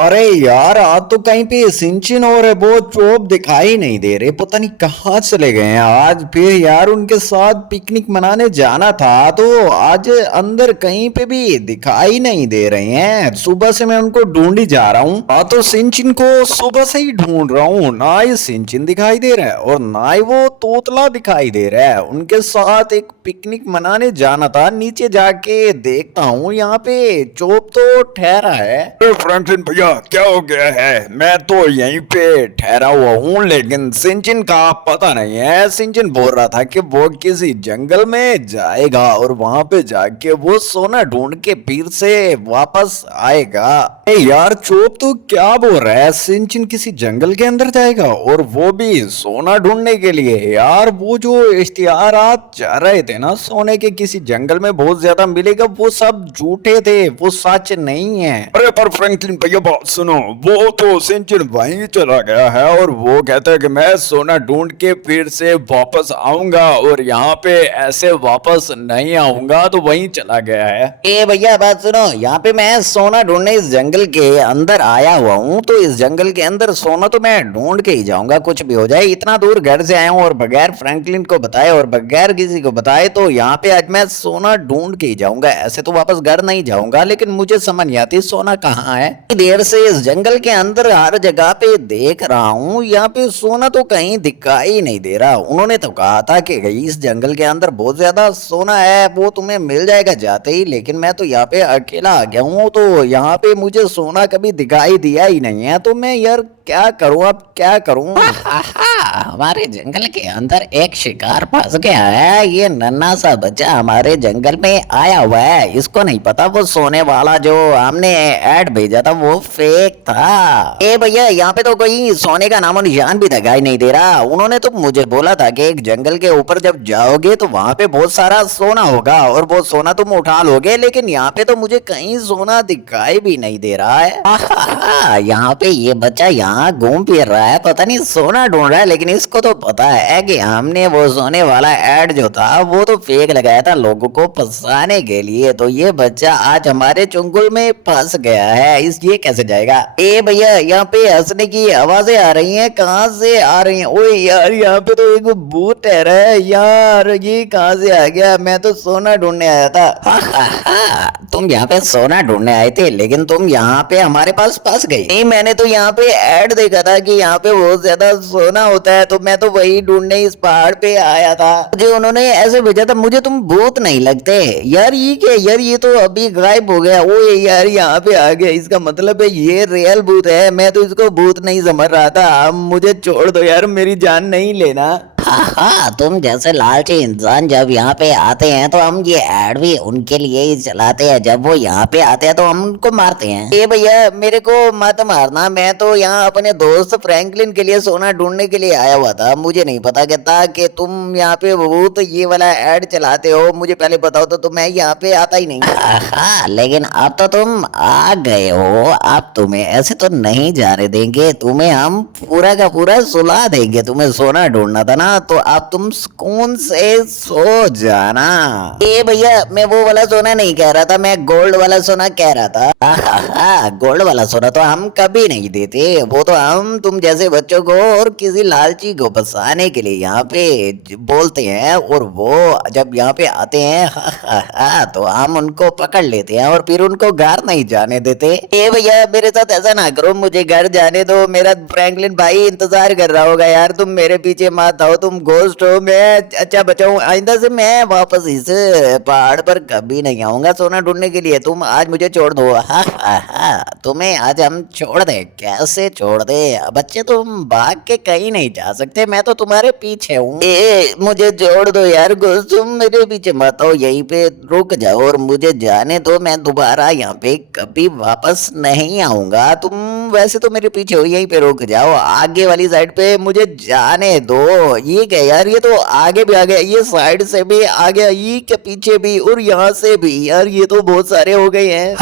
अरे यार, आज तो कहीं पे सिंचिन और वो चोप दिखाई नहीं दे रहे। पता नहीं कहाँ चले गए हैं। आज फिर यार उनके साथ पिकनिक मनाने जाना था, तो आज अंदर कहीं पे भी दिखाई नहीं दे रहे हैं। सुबह से मैं उनको ढूंढ ही जा रहा हूँ। हाँ, तो सिंचिन को सुबह से ही ढूंढ रहा हूँ। ना ही सिंचिन दिखाई दे रहा है और ना ही वो तोतला दिखाई दे रहा है। उनके साथ एक पिकनिक मनाने जाना था। नीचे जाके देखता हूँ, यहाँ पे चोप तो ठहरा है। फ्रैंकलिन भैया, क्या हो गया है? मैं तो यहीं पे ठहरा हुआ हूँ, लेकिन सिंचिन का पता नहीं है। सिंचिन बोल रहा था कि वो किसी जंगल में जाएगा और वहां पे जाके वो सोना ढूंढ के फिर से वापस आएगा। यार, चोप तो क्या बोल रहा है? सिंचिन किसी जंगल के अंदर जाएगा और वो भी सोना ढूंढने के लिए? यार, वो जो इश्तिहारात जा रहे थे ना सोने के किसी जंगल में बहुत ज्यादा मिलेगा, वो सब झूठे थे, वो सच नहीं है। अरे पर फ्रैंकलिन भैया, बात सुनो। वो तो सिंचिन वहीं चला गया है और वो कहता है कि मैं सोना ढूंढ के फिर से वापस आऊंगा और यहाँ पे ऐसे वापस नहीं आऊंगा, तो वहीं चला गया है। ए भैया, बात सुनो। यहाँ पे मैं सोना ढूंढने इस जंगल के अंदर आया हुआ हूँ, तो इस जंगल के अंदर सोना तो मैं ढूंढ के ही जाऊंगा, कुछ भी हो जाए। इतना दूर घर से आया हूँ और बगैर फ्रैंकलिन को बताए और बगैर किसी को बताए, तो यहाँ पे आज मैं सोना ढूंढ के ही जाऊंगा। ऐसे तो वापस घर नहीं जाऊंगा, लेकिन मुझे समझ नहीं आती सोना कहाँ है। देर से इस जंगल के अंदर हर जगह पे देख रहा हूँ, यहाँ पे सोना तो कहीं दिखाई नहीं दे रहा। उन्होंने तो कहा था कि इस जंगल के अंदर बहुत ज्यादा सोना है, वो तुम्हें मिल जाएगा जाते ही, लेकिन मैं तो यहाँ पे अकेला आ गया हूँ, तो यहाँ पे मुझे सोना कभी दिखाई दिया ही नहीं है। तो मैं यार क्या करूं, अब क्या करूं? हमारे जंगल के अंदर एक शिकार फंस गया है। ये नन्हा सा बच्चा हमारे जंगल में आया हुआ है। इसको नहीं पता वो सोने वाला जो हमने ऐड भेजा था वो फेक था। ए भैया, यहाँ पे तो कोई सोने का नामो निशान भी दिखाई नहीं दे रहा। उन्होंने तो मुझे बोला था कि एक जंगल के ऊपर जब जाओगे तो वहां पे बहुत सारा सोना होगा और वो सोना तुम उठा लोगे, लेकिन यहाँ पे तो मुझे कहीं सोना दिखाई भी नहीं दे रहा है। यहाँ पे ये बच्चा यहाँ घूम फिर रहा है, पता नहीं सोना ढूंढ रहा है, लेकिन इसको तो पता है कि हमने वो सोने वाला ऐड जो था वो तो फेक लगाया था लोगों को फंसाने के लिए। तो ये बच्चा आज हमारे चुंगल में फंस गया है। इस ये कैसे जाएगा? ए भैया, यहाँ पे हंसने की आवाजें आ रही हैं, कहाँ से आ रही हैं? ओए यार, यहाँ पे तो एक भूत ठहरा है यार, ये कहाँ से आ गया? मैं तो सोना ढूंढने आया था। तुम यहाँ पे सोना ढूंढने आए थे, लेकिन तुम यहाँ पे हमारे पास फंस गई। नहीं, मैंने तो यहाँ पे ऐड देखा था कि यहाँ पे बहुत ज्यादा सोना होता है, तो मैं तो वही ढूंढने इस पहाड़ पे आया था। मुझे उन्होंने ऐसे भेजा था। मुझे तुम भूत नहीं लगते यार। ये क्या यार, ये तो अभी गायब हो गया। ओए यार, यहाँ पे आ गया, इसका मतलब है ये रियल भूत है। मैं तो इसको भूत नहीं समझ रहा था। अब मुझे छोड़ दो यार, मेरी जान नहीं लेना। हाँ, तुम जैसे लालची इंसान जब यहाँ पे आते हैं तो हम ये ऐड भी उनके लिए ही चलाते हैं। जब वो यहाँ पे आते हैं तो हम उनको मारते हैं। ए भैया, मेरे को मत मारना। मैं तो यहाँ अपने दोस्त फ्रैंकलिन के लिए सोना ढूंढने के लिए आया हुआ था। मुझे नहीं पता था कि तुम यहाँ पे बहुत ये वाला ऐड चलाते हो। मुझे पहले बताओ तो मैं यहाँ पे आता ही नहीं। हाँ, लेकिन अब तो तुम आ गए हो, अब तुम्हें ऐसे तो नहीं जाने देंगे। तुम्हें हम पूरा का पूरा सुला देंगे। तुम्हें सोना ढूंढना था ना, तो अब तुम सुकून से सो जाना। ए भैया, मैं वो वाला सोना नहीं कह रहा था, मैं गोल्ड वाला सोना कह रहा था। गोल्ड वाला सोना तो हम कभी नहीं देते। वो तो हम तुम जैसे बच्चों को और किसी लालची को फंसाने के लिए यहाँ पे बोलते हैं, और वो जब यहाँ पे आते हैं तो हम उनको पकड़ लेते हैं और फिर उनको घर नहीं जाने देते। ए भैया, मेरे साथ ऐसा ना करो, मुझे घर जाने दो। मेरा फ्रैंकलिन भाई इंतजार कर रहा होगा यार। तुम मेरे पीछे मत आओ, तुम घोस्ट हो। मैं अच्छा बचाऊं, आइंदा से मैं वापस इस पहाड़ पर कभी नहीं आऊंगा सोना ढूंढने के लिए। तुम आज मुझे छोड़ दो। तुम्हें आज हम छोड़ दे? कैसे छोड़ दे बच्चे? तुम भाग के कहीं नहीं जा सकते, मैं तो तुम्हारे पीछे हूँ। ए, मुझे छोड़ दो यार, तुम मेरे पीछे मत आओ, यहीं पे रुक जाओ और मुझे जाने दो। मैं दोबारा यहाँ पे कभी वापस नहीं आऊंगा। तुम वैसे तो मेरे पीछे हो, यहीं पे रुक जाओ, आगे वाली साइड पे मुझे जाने दो। ये ठीक है यार, ये तो आगे भी आ गया, ये साइड से भी आ गया, ये के पीछे भी और यहाँ से भी। यार ये तो बहुत सारे हो गए हैं।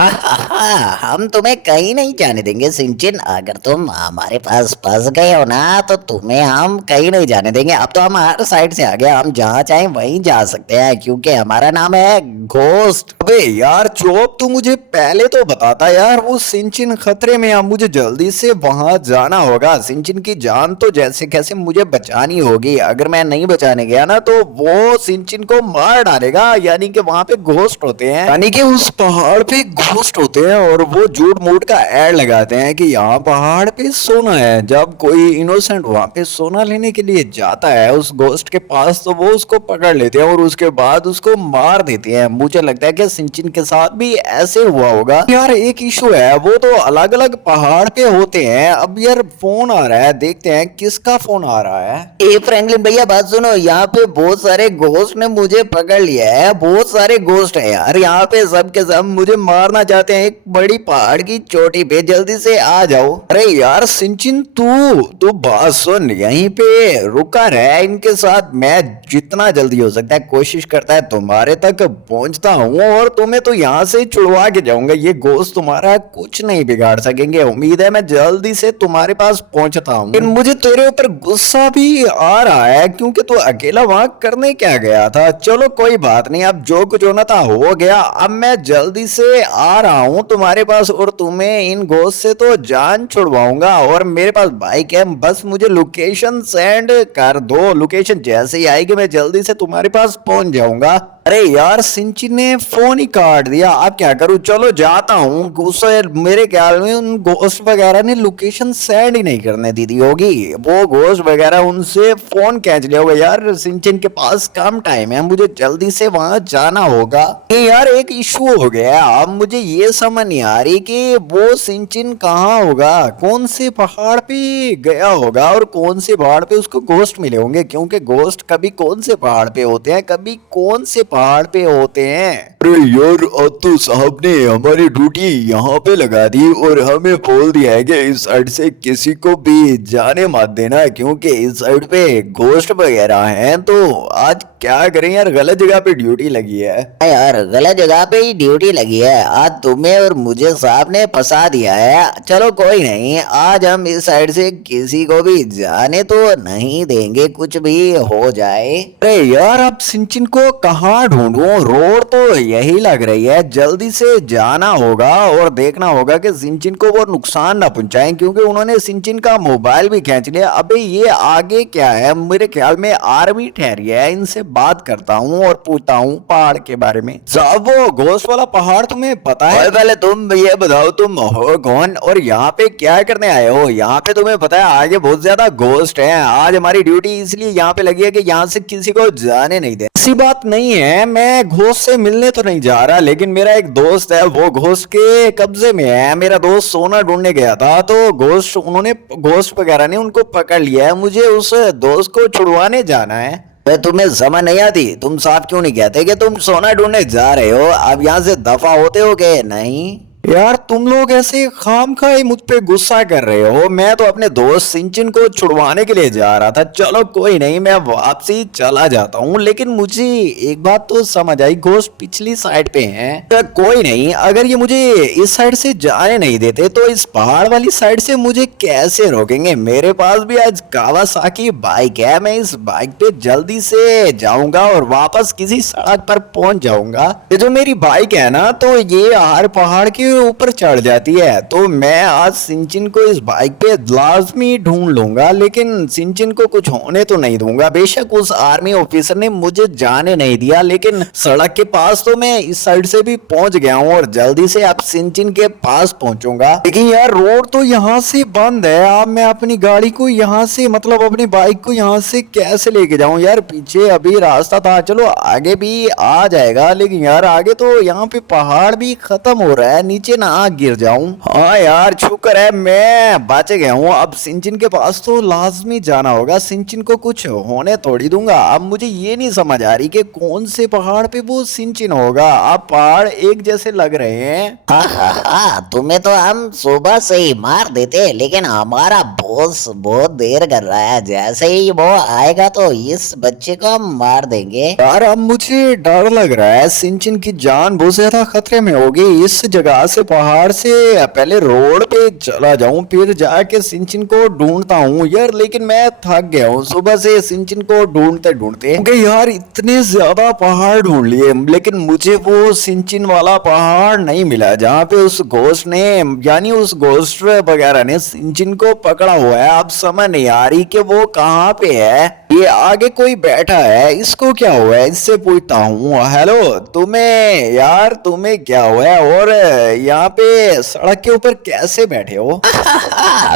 हम तुम्हें कहीं नहीं जाने देंगे सिंचिन। अगर तुम हमारे पास फंस गए हो ना तो तुम्हें हम कहीं नहीं जाने देंगे। अब तो हम हर साइड से आ गए, हम जहाँ चाहे वहीं जा सकते हैं क्योंकि हमारा नाम है घोस्ट। अबे यार चोप, तू मुझे पहले तो बताता यार, वो सिंचिन खतरे में, अब मुझे जल्दी से वहां जाना होगा। सिंचिन की जान तो जैसे कैसे मुझे बचानी होगी। अगर मैं नहीं बचाने गया ना तो वो सिंचिन को मार डालेगा। यानी कि वहां पे घोस्ट होते हैं, यानी कि उस पहाड़ पे घोस्ट होते हैं और वो झूठ मूठ का ऐड लगाते हैं कि यहाँ पहाड़ पे सोना है। जब कोई इनोसेंट वहां पे सोना लेने के लिए जाता है उस घोस्ट के पास तो वो उसको पकड़ लेते हैं और उसके बाद उसको मार देते हैं। मुझे लगता है कि सिंचिन के साथ भी ऐसे हुआ होगा। यार एक इशू है, वो तो अलग अलग पहाड़ पे होते हैं। अब यार फोन आ रहा है, देखते हैं किसका फोन आ रहा है। ए फ्रैंकलिन भैया बात सुनो, यहाँ पे बहुत सारे घोस्ट ने मुझे पकड़ लिया है। बहुत सारे घोस्ट है यार यहाँ पे, सब के सब मुझे मारना चाहते हैं एक बड़ी पहाड़ की चोटी पे। जल्दी से आ जाओ। अरे यार सिंचिन, तू बात सुन, यहीं पे रुका रहे इनके साथ। मैं जितना जल्दी हो सकता है कोशिश करता है तुम्हारे तक पहुंचता हूँ और तुम्हें तो यहाँ से छुड़वा के जाऊंगा। ये घोस्ट तुम्हारा कुछ नहीं बिगाड़ सकेंगे। उम्मीद है मैं जल्दी से तुम्हारे पास पहुंचता हूँ। लेकिन मुझे तेरे ऊपर गुस्सा भी आ रहा है क्योंकि तू अकेला वहां करने क्या गया था। चलो कोई बात नहीं, अब जो कुछ होना था हो गया। अब मैं जल्दी से आ रहा हूँ तुम्हारे पास और तुम्हें इन घोस्ट से तो जान छुड़वाऊंगा। और मेरे पास बाइक है, बस मुझे लोकेशन सेंड कर दो। लोकेशन जैसे ही आएगी मैं जल्दी से तुम्हारे पास पहुंच जाऊंगा। अरे यार सिंचिन ने फोन ही काट दिया, अब क्या करूं। चलो जाता हूँ। गुस्सा मेरे ख्याल में उन घोस्ट वगैरह ने लोकेशन सेंड ही नहीं करने दी होगी। वो घोस्ट वगैरह उनसे फोन खींच लिया होगा। यार सिंचिन के पास कम टाइम है, मुझे जल्दी से वहां जाना होगा। ये यार एक इशू हो गया, अब मुझे ये समझ नहीं आ रही कि वो सिंचिन कहाँ होगा, कौन से पहाड़ पे गया होगा और कौन से पहाड़ पे उसको घोस्ट मिले होंगे। क्योंकि घोस्ट कभी कौन से पहाड़ पे होते हैं, कभी कौन से पहाड़ पे होते हैं। अरे यार अत्तू साहब ने हमारी ड्यूटी यहाँ पे लगा दी और हमें बोल दिया है कि इस साइड से किसी को भी जाने मत देना क्योंकि इस साइड पे घोस्ट वगैरह हैं। तो आज क्या करें यार, गलत जगह पे ड्यूटी लगी है। यार गलत जगह पे ही ड्यूटी लगी है। आज तुम्हें और मुझे साहब ने फंसा दिया है। चलो कोई नहीं, आज हम इस साइड से किसी को भी जाने तो नहीं देंगे, कुछ भी हो जाए। अरे यार अब सिंचिन को कहाँ ढूंढूं, रोड तो यही लग रही है। जल्दी से जाना होगा और देखना होगा कि सिंचिन को वो नुकसान ना पहुंचाएं क्योंकि उन्होंने सिंचिन का मोबाइल भी खींच लिया। अबे ये आगे क्या है, मेरे ख्याल में आर्मी ठहरी है। इनसे बात करता हूँ और पूछता हूँ पहाड़ के बारे में। साहब वो घोस्ट वाला पहाड़ तुम्हें पता है? पहले तुम ये बताओ तुम हो कौन और यहाँ पे क्या करने आए हो। यहाँ पे तुम्हें पता है आगे बहुत ज्यादा घोस्ट है। आज हमारी ड्यूटी इसलिए यहाँ पे लगी है कि यहाँ से किसी को जाने नहीं दे। ऐसी बात नहीं है, मैं घोस्ट से मिलने तो नहीं जा रहा, लेकिन मेरा एक दोस्त है वो घोस्ट के कब्जे में है। मेरा दोस्त सोना ढूंढने गया था तो घोस्ट वगैरह ने उनको पकड़ लिया है। मुझे उस दोस्त को छुड़वाने जाना है। तुम्हें समझ नहीं आती, तुम साफ क्यों नहीं कहते कि तुम सोना ढूंढने जा रहे हो। अब यहाँ से दफा होते हो गए नहीं। यार तुम लोग ऐसे खामखाई मुझ पे गुस्सा कर रहे हो। मैं तो अपने दोस्त सिंचिन को छुड़वाने के लिए जा रहा था। चलो कोई नहीं, मैं वापसी चला जाता हूँ। लेकिन मुझे एक बात तो समझ आई, घोस्ट पिछली साइड पे हैं। तो कोई नहीं, अगर ये मुझे इस साइड से जाने नहीं देते तो इस पहाड़ वाली साइड से मुझे कैसे रोकेंगे। मेरे पास भी आज कावासाकी बाइक है, मैं इस बाइक पे जल्दी से जाऊंगा और वापस किसी सड़क पर पहुंच जाऊंगा। ये जो मेरी बाइक है ना, तो ये हर पहाड़ के ऊपर चढ़ जाती है। तो मैं आज सिंचिन को इस बाइक पे लाजमी ढूंढ लूंगा, लेकिन सिंचिन को कुछ होने तो नहीं दूंगा। बेशक उस आर्मी ऑफिसर ने मुझे जाने नहीं दिया, लेकिन सड़क के पास तो मैं इस साइड से भी पहुंच गया हूँ और जल्दी से अब सिंचिन के पास पहुंचूंगा। लेकिन यार रोड तो यहाँ से बंद है। अब मैं अपनी गाड़ी को यहाँ से, मतलब अपनी बाइक को यहाँ से कैसे लेके जाऊं यार। पीछे अभी रास्ता था, चलो आगे भी आ जाएगा, लेकिन यार आगे तो यहाँ पे पहाड़ भी खत्म हो रहा है। नीचे ना गिर जाऊं। हाँ यार शुक्र है मैं बच गया हूँ। अब सिंचिन के पास तो लाजमी जाना होगा, सिंचिन को कुछ होने थोड़ी दूंगा। अब मुझे ये नहीं समझ आ रही कि कौन से पहाड़ पे वो सिंचिन होगा। अब पहाड़ एक जैसे लग रहे हैं। हाँ, तुम्हें तो हम सुबह से ही मार देते, लेकिन हमारा बॉस बहुत देर कर रहा है। जैसे ही वो आएगा तो इस बच्चे को हम मार देंगे। यार अब मुझे डर लग रहा है, सिंचिन की जान बहुत ज्यादा खतरे में होगी। इस जगह से पहाड़ से पहले रोड पे चला जाऊं, फिर जाके सिंचिन को ढूंढता हूँ यार। लेकिन मैं थक गया हूँ सुबह से सिंचिन को ढूंढते ढूंढते। क्योंकि यार इतने ज्यादा पहाड़ ढूंढ लिए, लेकिन मुझे वो सिंचिन वाला पहाड़ नहीं मिला जहाँ पे उस घोस्ट ने, यानी उस घोस्ट वगैरह ने सिंचिन को पकड़ा हुआ है। अब समझ नहीं आ रही कि वो कहाँ पे है। ये आगे कोई बैठा है, इसको क्या हुआ है, इससे पूछता हूँ। हेलो तुम्हें यार, तुम्हें क्या हुआ है और यहाँ पे सड़क के ऊपर कैसे बैठे हो?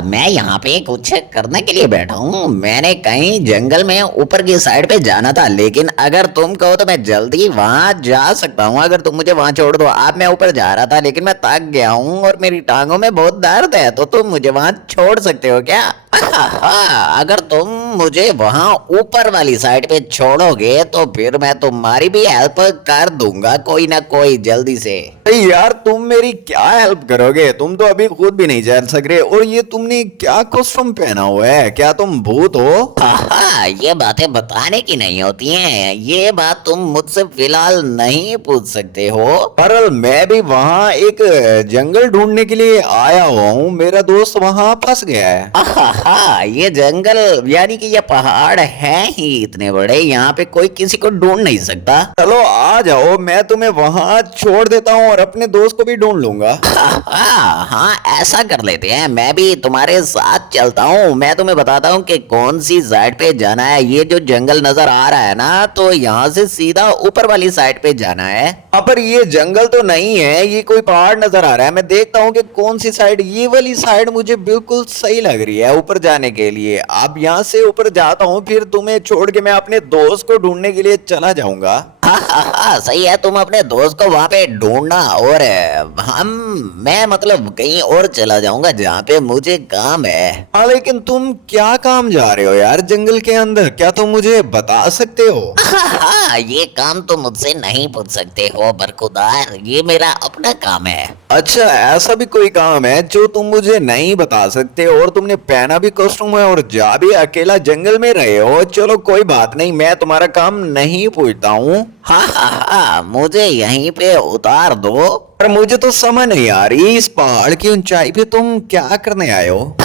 मैं यहाँ पे कुछ करने के लिए बैठा हूँ। मैंने कहीं जंगल में ऊपर की साइड पे जाना था, लेकिन अगर तुम कहो तो मैं जल्दी वहां जा सकता हूँ। अगर तुम मुझे वहां छोड़ दो। अब मैं ऊपर जा रहा था, लेकिन मैं थक गया हूँ और मेरी टांगों में बहुत दर्द है, तो तुम मुझे वहां छोड़ सकते हो क्या? अगर तुम मुझे वहां ऊपर वाली साइड पे छोड़ोगे तो फिर मैं तुम्हारी भी हेल्प कर दूंगा कोई ना कोई जल्दी से। अरे यार तुम मेरी क्या हेल्प करोगे? तुम तो अभी खुद भी नहीं चल सक रहे। और ये तुमने क्या कॉस्ट्यूम पहना हुआ है? क्या तुम भूत हो? ये बातें बताने की नहीं होती हैं। ये बात तुम मुझसे फिलहाल नहीं पूछ सकते हो। परल मैं भी वहाँ एक जंगल ढूंढने के लिए आया हुआ हूँ, मेरा दोस्त वहाँ फंस गया है। ये जंगल यानी कि ये पहाड़ है ही इतने बड़े, यहाँ पे कोई किसी को ढूंढ नहीं सकता। चलो आ जाओ, मैं तुम्हें वहाँ छोड़ देता हूँ और अपने दोस्त को भी ढूंढ लूंगा। हाँ, ऐसा कर लेते हैं। मैं भी तुम्हारे साथ चलता हूँ। मैं तुम्हें बताता हूँ कि कौन सी साइड पे जाना है। ये जो जंगल नजर आ रहा है ना, तो यहाँ से सीधा ऊपर वाली साइड पे जाना है। यहाँ पर ये जंगल तो नहीं है, ये कोई पहाड़ नजर आ रहा है। मैं देखता हूँ कि कौन सी साइड, ये वाली साइड मुझे बिल्कुल सही लग रही है ऊपर जाने के लिए। अब यहाँ से ऊपर जाता हूँ, फिर तुम्हें छोड़ के मैं अपने दोस्त को ढूंढने के लिए चला जाऊंगा। सही है, तुम अपने दोस्त को वहां पे ढूंढना और मैं मतलब कहीं और चला जाऊंगा जहाँ पे मुझे काम है। हाँ लेकिन तुम क्या काम जा रहे हो यार जंगल के अंदर? क्या तुम मुझे बता सकते हो? ये काम तुम मुझसे नहीं पूछ सकते हो बरखुदार, ये मेरा अपना काम है। अच्छा ऐसा भी कोई काम है जो तुम मुझे नहीं बता सकते? और तुमने पहना भी कॉस्ट्यूम है और जा भी अकेला जंगल में रहे हो। चलो कोई बात नहीं, मैं तुम्हारा काम नहीं पूछता हूँ। हाँ, मुझे यहीं पे उतार दो। पर मुझे तो समझ नहीं आ रही, इस पहाड़ की ऊंचाई पे तुम क्या करने आए हो?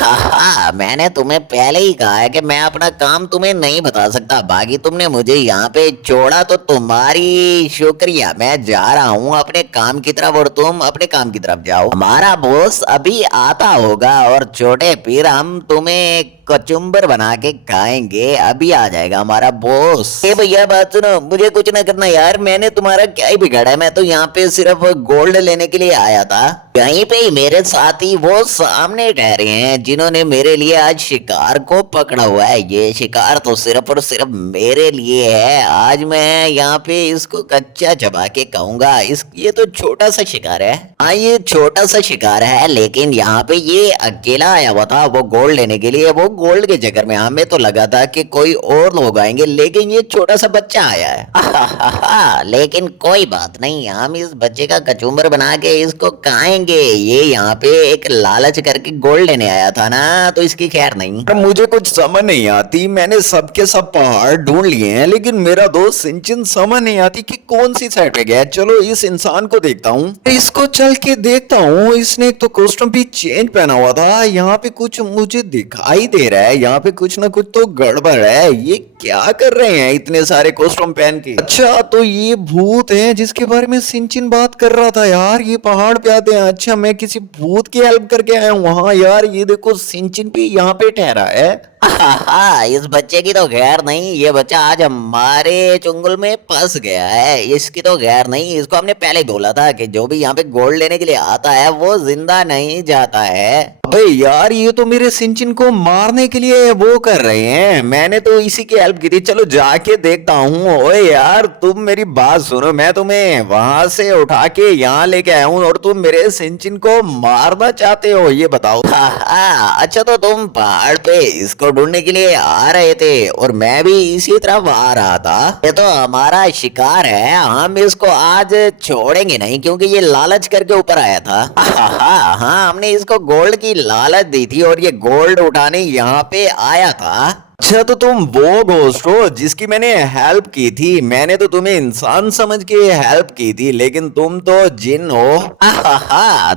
मैंने तुम्हें पहले ही कहा है कि मैं अपना काम तुम्हें नहीं बता सकता। बाकी तुमने मुझे यहाँ पे छोड़ा तो तुम्हारी शुक्रिया। मैं जा रहा हूँ अपने काम की तरफ और तुम अपने काम की तरफ जाओ। हमारा बॉस अभी आता होगा और छोटे फिर हम तुम्हें कचुम्बर बना के खाएंगे। अभी आ जाएगा हमारा बॉस। भैया बात सुनो, मुझे कुछ ना करना यार, मैंने तुम्हारा क्या ही बिगाड़ा है। मैं तो यहाँ पे सिर्फ गोल्ड लेने के लिए आया था। यहीं पे ही मेरे साथी वो सामने ठहरे हैं जिन्होंने मेरे लिए आज शिकार को पकड़ा हुआ है। ये शिकार तो सिर्फ और सिर्फ मेरे लिए है। आज मैं यहाँ पे इसको कच्चा चबा के खाऊंगा। ये तो छोटा सा शिकार है। हाँ ये छोटा सा शिकार है, लेकिन यहाँ पे ये अकेला आया हुआ था वो गोल्ड लेने के लिए। वो गोल्ड के चक्कर में हमें तो लगा था कि कोई और लोग आएंगे, लेकिन ये छोटा सा बच्चा आया है। लेकिन कोई बात नहीं, हम इस बच्चे का कचूमर बना के इसको खाएंगे। ये यहाँ पे एक लालच करके गोल्ड लेने आया था ना, तो इसकी खैर नहीं। मुझे कुछ समझ नहीं आती, मैंने सबके सब पहाड़ ढूंढ लिए हैं, लेकिन मेरा दोस्त सिंचिन समझ नहीं आती कि कौन सी साइड पे गया। चलो इस इंसान को देखता हूँ, इसको चल के देखता हूँ। इसने एक तो कॉस्ट्यूम भी चेंज पहना हुआ था। यहाँ पे कुछ मुझे दिखाई दे रहा है, यहाँ पे कुछ ना कुछ तो गड़बड़ है। ये क्या कर रहे हैं इतने सारे कॉस्ट्यूम पहन के? अच्छा तो ये भूत है जिसके बारे में सिंचिन बात कर रहा था यार। ये पहाड़ पे आते हैं। अच्छा मैं किसी भूत की हेल्प करके आया हूँ। हाँ यार ये देखो सिंचिन भी यहाँ पे ठहरा है। इस बच्चे की तो खैर नहीं, ये बच्चा आज हमारे चुंगल में फंस गया है। इसकी तो खैर नहीं, इसको हमने पहले ही बोला था कि जो भी यहाँ पे गोल्ड लेने के लिए आता है वो जिंदा नहीं जाता है। अबे यार, ये तो मेरे सिंचिन को मारने के लिए वो कर रहे हैं, मैंने तो इसी की हेल्प की थी। चलो जाके देखता हूँ। ओए यार, तुम मेरी बात सुनो, मैं तुम्हें वहां से उठा के यहाँ लेके आया हूँ और तुम मेरे सिंचिन को मारना चाहते हो, ये बताओ। अच्छा, तो तुम पहाड़ पे इसको ढूंढने के लिए आ रहे थे और मैं भी इसी तरफ आ रहा था। ये तो हमारा शिकार है, हम इसको आज छोड़ेंगे नहीं क्योंकि ये लालच करके ऊपर आया था। हाँ, हमने इसको गोल्ड की लालच दी थी और ये गोल्ड उठाने यहाँ पे आया था। अच्छा, तो तुम वो घोस्ट हो जिसकी मैंने हेल्प की थी। मैंने तो तुम्हें इंसान समझ के हेल्प की थी, लेकिन तुम तो जिन हो।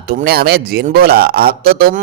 तुमने हमें जिन बोला, अब तो तुम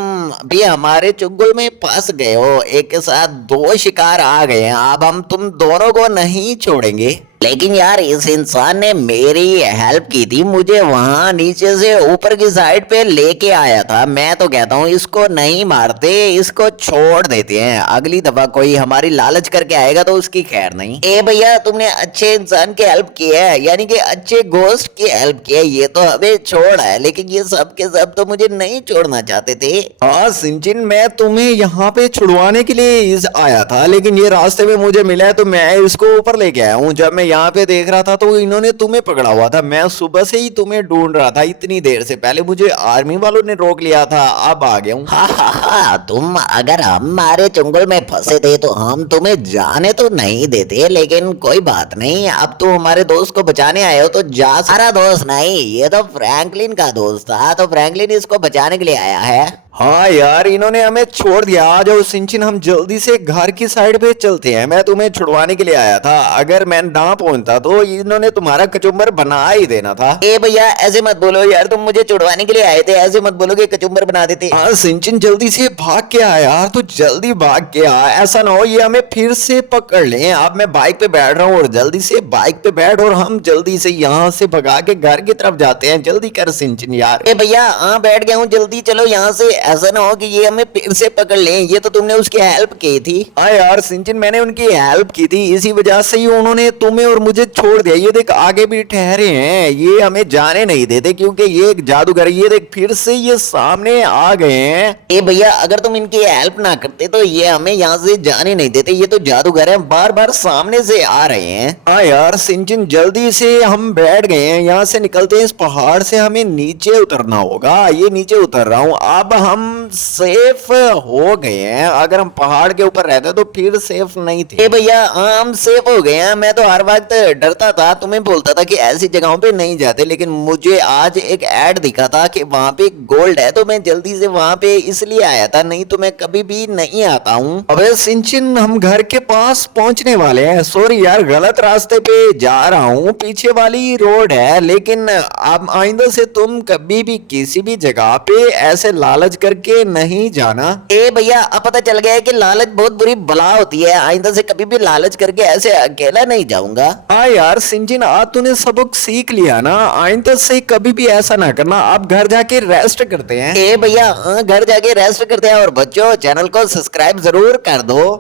भी हमारे चुंगल में फंस गए हो। एक के साथ दो शिकार आ गए हैं, अब हम तुम दोनों को नहीं छोड़ेंगे। लेकिन यार, इस इंसान ने मेरी हेल्प की थी, मुझे वहां नीचे से ऊपर की साइड पे लेके आया था। मैं तो कहता हूँ इसको नहीं मारते, इसको छोड़ देते हैं। अगली दफा कोई हमारी लालच करके आएगा तो उसकी खैर नहीं। ए भैया, तुमने अच्छे इंसान की हेल्प की है, यानी कि अच्छे घोस्ट की हेल्प की है। ये तो हमें छोड़ा है, लेकिन ये सब के सब तो मुझे नहीं छोड़ना चाहते थे। हाँ सिंचिन, मैं तुम्हें यहाँ पे छुड़वाने के लिए आया था, लेकिन ये रास्ते में मुझे मिला है तो मैं इसको ऊपर लेके आया हूँ। जब मैं यहाँ पे देख रहा था तो इन्होंने तुम्हें पकड़ा हुआ था। मैं सुबह से ही तुम्हें ढूंढ रहा था, इतनी देर से। पहले मुझे आर्मी वालों ने रोक लिया था, अब आ गया हूँ। तुम अगर हमारे चुंगल में फंसे थे तो हम तुम्हें जाने तो नहीं देते, लेकिन कोई बात नहीं, अब तुम हमारे दोस्त को बचाने आए हो तो जा। सारा दोस्त नहीं, ये तो फ्रैंकलिन का दोस्त था, तो फ्रैंकलिन इसको बचाने के लिए आया है। हाँ यार, इन्होंने हमें छोड़ दिया। आ जाओ सिंचिन, हम जल्दी से घर की साइड पे चलते हैं। मैं तुम्हें छुड़वाने के लिए आया था, अगर मैं ना पहुंचता तो इन्होंने तुम्हारा कचुम्बर बना ही देना था। ए भैया, ऐसे मत बोलो यार, तुम मुझे छुड़वाने के लिए आए थे, ऐसे मत बोलो कि कचुम्बर बना देते। हाँ सिंचिन, जल्दी से भाग के आ यार, तू जल्दी भाग के आ, ऐसा ना हो ये हमें फिर से पकड़ ले। अब मैं बाइक पे बैठ रहा हूँ और जल्दी से बाइक पे बैठ और हम जल्दी से यहाँ से भगा के घर की तरफ जाते हैं। जल्दी कर सिंचिन यार। ए भैया, हाँ बैठ गया हूँ, जल्दी चलो यहाँ से, ऐसा ना हो कि ये हमें फिर से पकड़ लें। ये तो तुमने उसकी हेल्प की थी। हाँ यार सिंचिन, मैंने उनकी हेल्प की थी, इसी वजह से ही उन्होंने तुम्हें और मुझे छोड़ दिया। ये देख, आगे भी ठहरे हैं, ये हमें जाने नहीं देते क्योंकि ये एक जादूगर। ये देख, फिर से ये सामने आ गए हैं। ए भैया, अगर तुम इनकी हेल्प ना करते तो ये हमें यहाँ से जाने नहीं देते। ये तो जादूगर हैं, बार बार सामने से आ रहे हैं। हाँ यार सिंचिन, जल्दी से हम बैठ गए हैं, यहाँ से निकलते हैं। इस पहाड़ से हमें नीचे उतरना होगा। ये नीचे उतर रहा हूँ, अब हम सेफ हो गए हैं। अगर हम पहाड़ के ऊपर रहते तो फिर सेफ नहीं थे। ए भैया, हम सेफ हो गए हैं। मैं तो हर वक्त डरता था, तुम्हें बोलता था कि ऐसी जगहों पे नहीं जाते, लेकिन मुझे आज एक ऐड दिखा था कि वहां पे गोल्ड है, तो मैं जल्दी से वहां पे इसलिए आया था, नहीं तो मैं कभी भी नहीं आता हूँ। अबे सिंचिन, हम घर के पास पहुंचने वाले हैं। सॉरी यार, गलत रास्ते पे जा रहा हूँ, पीछे वाली रोड है। लेकिन अब आइंदा से तुम कभी भी किसी भी जगह पे ऐसे लालच करके नहीं जाना। ए भैया, अब पता चल गया है कि लालच बहुत बुरी बला होती है। आइंदा से कभी भी लालच करके ऐसे अकेला नहीं जाऊंगा। हाँ यार सिंचिन, आज तूने सबक सीख लिया ना, आइंदा से कभी भी ऐसा ना करना। अब घर जाके रेस्ट करते हैं। ए भैया, घर जाके रेस्ट करते हैं। और बच्चों, चैनल को सब्सक्राइब जरूर कर दो।